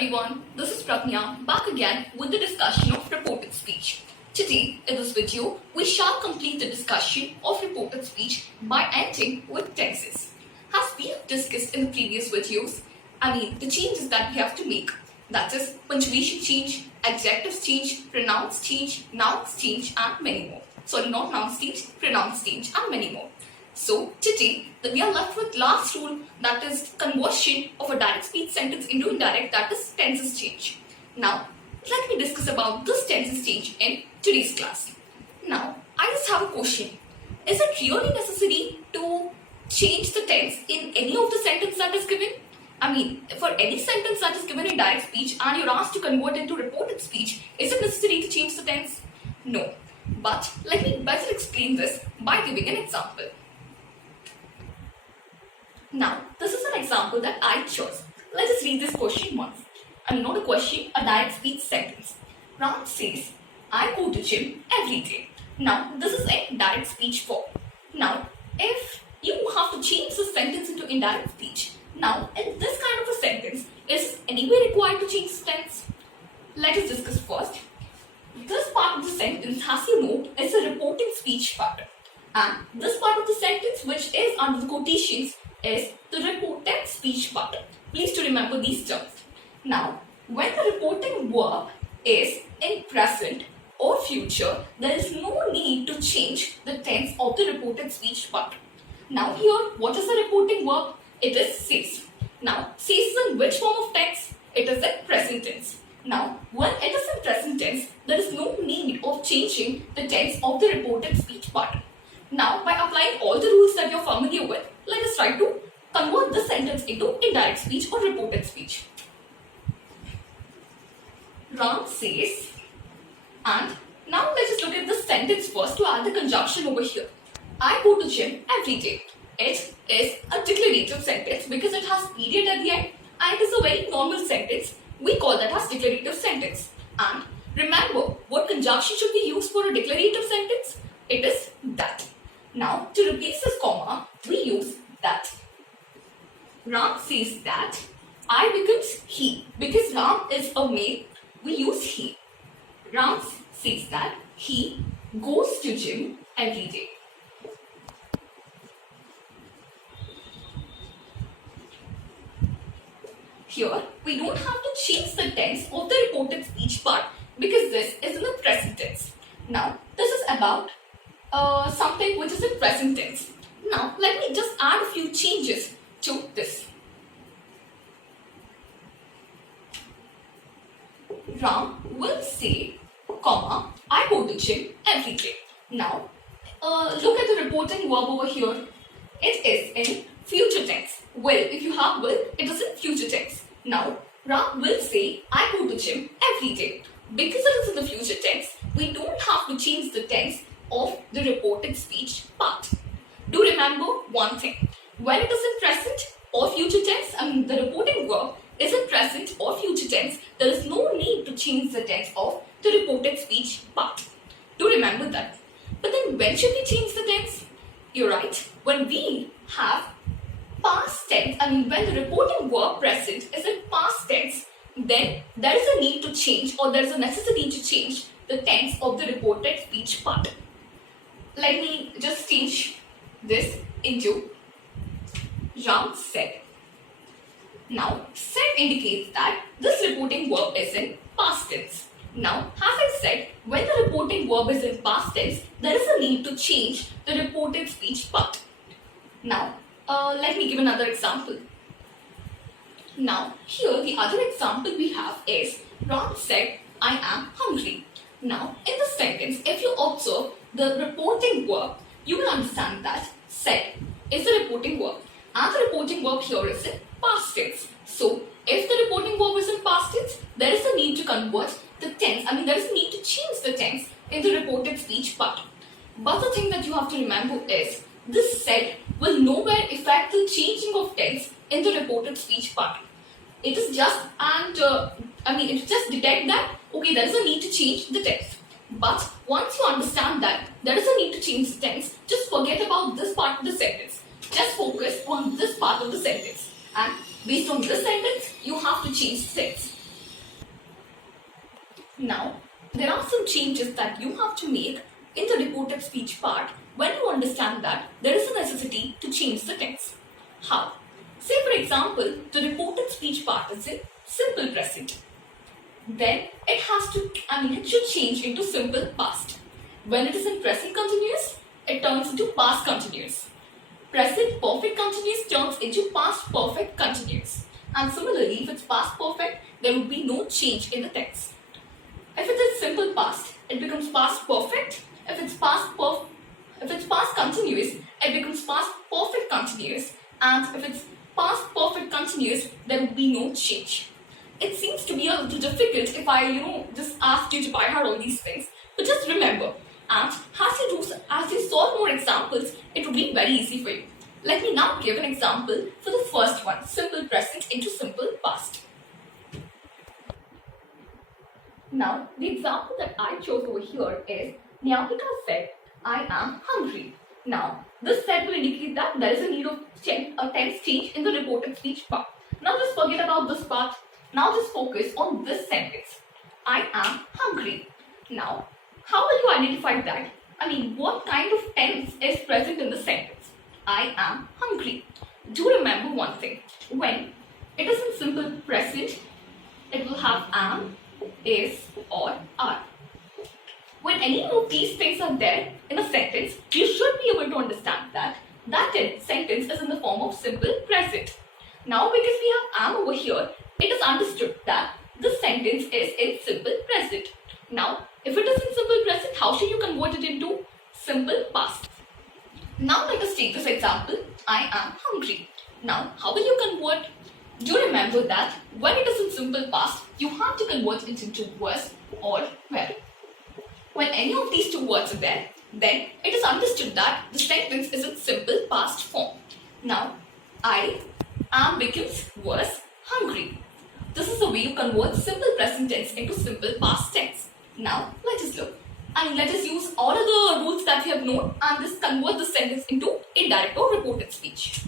everyone, this is Pragna back again with the discussion of reported speech. Today, in this video, we shall complete the discussion of reported speech by ending with tenses. As we have discussed in the previous videos, the changes that we have to make, that is, punctuation change, adjectives change, pronouns change, nouns change, and many more. Sorry, not nouns change, pronouns change, and many more. So today we are left with last rule, that is conversion of a direct speech sentence into indirect, that is tenses change. Now let me discuss about this tenses change in today's class. Now I just have a question. Is it really necessary to change the tense in any of the sentence that is given? For any sentence that is given in direct speech and you're asked to convert into reported speech, is it necessary to change the tense? No. But let me better explain this by giving an example. Now, this is an example that I chose. Let us read this question once. Not a question, a direct speech sentence. Ram says, I go to gym every day. Now, this is a direct speech form. Now, if you have to change the sentence into indirect speech, now, in this kind of a sentence, is anyway required to change the tense? Let us discuss first. This part of the sentence, as you know, is a reporting speech pattern. And this part of the sentence, which is under the quotations, is the reported speech pattern. Please to remember these terms. Now, when the reporting verb is in present or future, there is no need to change the tense of the reported speech pattern. Now here, what is the reporting verb? It is says. Now, says is in which form of tense? It is in present tense. Now, when it is in present tense, there is no need of changing the tense of the reported speech pattern. Now, by applying all the rules that you're familiar with, let us try to convert the sentence into indirect speech or reported speech. Ram says, and now let us look at the sentence first to add the conjunction over here. I go to gym every day. It is a declarative sentence because it has period at the end and it is a very normal sentence. We call that as declarative sentence. And remember, what conjunction should we use for a declarative sentence? It is that. Now, to replace this comma, we use that. Ram says that. I becomes he. Because Ram is a male, we use he. Ram says that he goes to gym every day. Here, we don't have to change the tense of the reported speech part because this is in the present tense. Now, this is about something which is in present tense. Now, let me just add a few changes to this. Ram will say, comma, I go to gym every day. Now, look at the reporting verb over here. It is in future tense. Will, if you have will, it is in future tense. Now, Ram will say, I go to gym every day. Because it is in the future tense, we don't have to change the tense of the reported speech part. Do remember one thing. When it is in present or future tense, the reporting verb is in present or future tense, there is no need to change the tense of the reported speech part. Do remember that. But then when should we change the tense? You're right. When we have past tense, when the reporting verb present is in past tense, then there is a need to change or there is a necessity to change the tense of the reported speech part. Let me just change this into Ram said. Now, said indicates that this reporting verb is in past tense. Now, as I said, when the reporting verb is in past tense, there is a need to change the reported speech part. Now, let me give another example. Now, here the other example we have is Ram said, I am hungry. Now, in this sentence, if you observe the reporting verb, you will understand that said is the reporting verb. And the reporting verb here is in past tense. So, if the reporting verb is in past tense, there is a need to convert the tense. There is a need to change the tense in the reported speech part. But the thing that you have to remember is, this said will nowhere affect the changing of tense in the reported speech part. It is just, it just detect that, okay, there is a need to change the tense. But once you understand that there is a need to change the tense, just forget about this part of the sentence. Just focus on this part of the sentence. And based on this sentence, you have to change the tense. Now, there are some changes that you have to make in the reported speech part when you understand that there is a necessity to change the tense. How? Say for example, the reported speech part is in simple present. Then it should change into simple past. When it is in present continuous, it turns into past continuous. Present perfect continuous turns into past perfect continuous. And similarly, if it's past perfect, there will be no change in the tense. If it is simple past, it becomes past perfect. If it's past continuous, it becomes past perfect continuous. And if it's past perfect continuous, there will be no change. It seems to be a little difficult if I just ask you to by heart all these things. But just remember, and as you solve more examples, it will be very easy for you. Let me now give an example for the first one, simple present into simple past. Now, the example that I chose over here is Nyapika said, I am hungry. Now, this said will indicate that there is a need of a tense change in the reported speech part. Now, just forget about this part. Now, just focus on this sentence. I am hungry. Now, how will you identify that? What kind of tense is present in the sentence? I am hungry. Do remember one thing. When it is in simple present, it will have am, is, or are. When any of these things are there in a sentence, you should be able to understand that sentence is in the form of simple present. Now, because we have am over here, it is understood that this sentence is in simple present. Now, if it is in simple present, how should you convert it into simple past? Now, let us take this example. I am hungry. Now, how will you convert? Do remember that when it is in simple past, you have to convert it into was or were. When any of these two words are there, then it is understood that the sentence is in simple past form. Now, I am becomes was hungry. This is the way you convert simple present tense into simple past tense. Now, let us look. Let us use all of the rules that we have known and just convert the sentence into indirect or reported speech.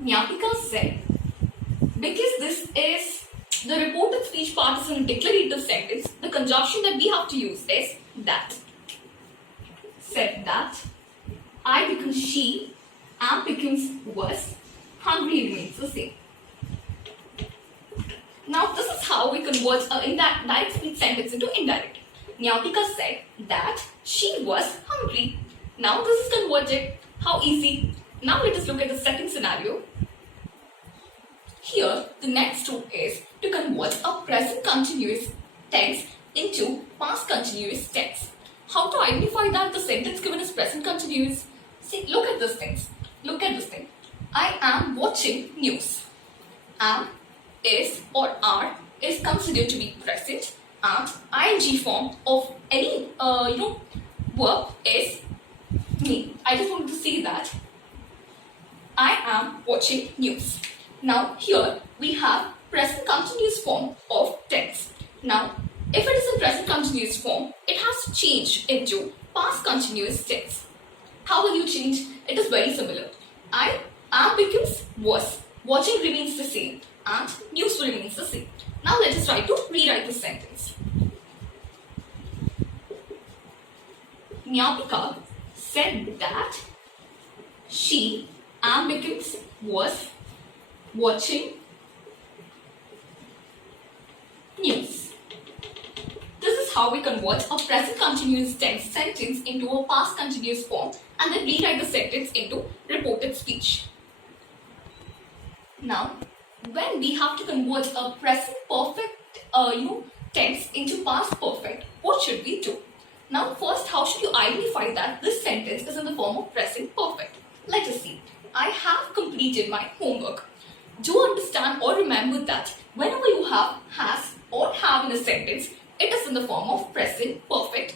Nyapika said, because this is the reported speech part is in a declarative sentence, the conjunction that we have to use is that. Said that, I becomes she, am becomes was, hungry remains the same. Now, this is how we convert in that direct speech sentence into indirect. Nyapika said that she was hungry. Now, this is converted. How easy? Now, let us look at the second scenario. Here, the next rule is to convert a present continuous tense into past continuous tense. How to identify that the sentence given is present continuous? See, look at this thing. Look at this thing. I am watching news. Am, is, or are is considered to be present, and ing form of any verb is me. I just wanted to say that I am watching news. Now here we have present continuous form of tense. Now if it is in present continuous form, it has to change into past continuous tense. How will you change? It is very similar. I am becomes was, watching remains the same, and news remains the same. Now let us try to rewrite the sentence. Nyapika said that she am becomes was watching news. This is how we convert a present continuous tense sentence into a past continuous form and then rewrite the sentence into reported speech. Now, when we have to convert a present perfect tense into past perfect, what should we do? Now, first, how should you identify that this sentence is in the form of present perfect? Let us see. I have completed my homework. Do understand or remember that whenever you have has or have in a sentence, it is in the form of present perfect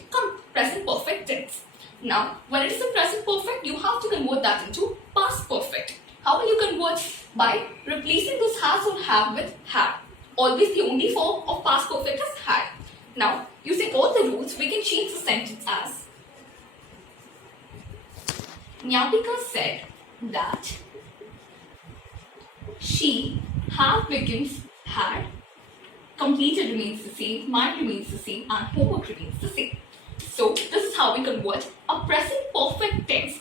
tense. Now, when it is in present perfect, you have to convert that into past perfect. How will you convert? By replacing this has or have with had. Always the only form of past perfect is had. Now, using all the rules, we can change the sentence as Nyapika said that she have becomes had, completed remains the same, might remains the same, and homework remains the same. So this is how we convert a present perfect tense.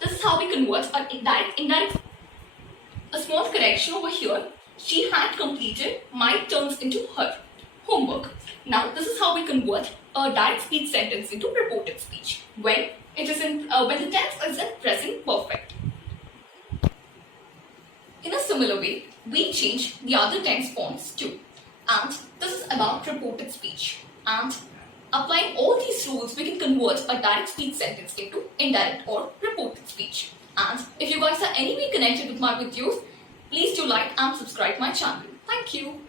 This is how we convert an indirect. A small correction over here. She had completed might turns into her homework. Now this is how we convert a direct speech sentence into reported speech when it is when the tense is in present perfect. In a similar way, we change the other tense forms too. And this is about reported speech. And applying all these rules, we can convert a direct speech sentence into indirect or reported speech. And if you guys are anyway connected with my videos, please do like and subscribe my channel. Thank you.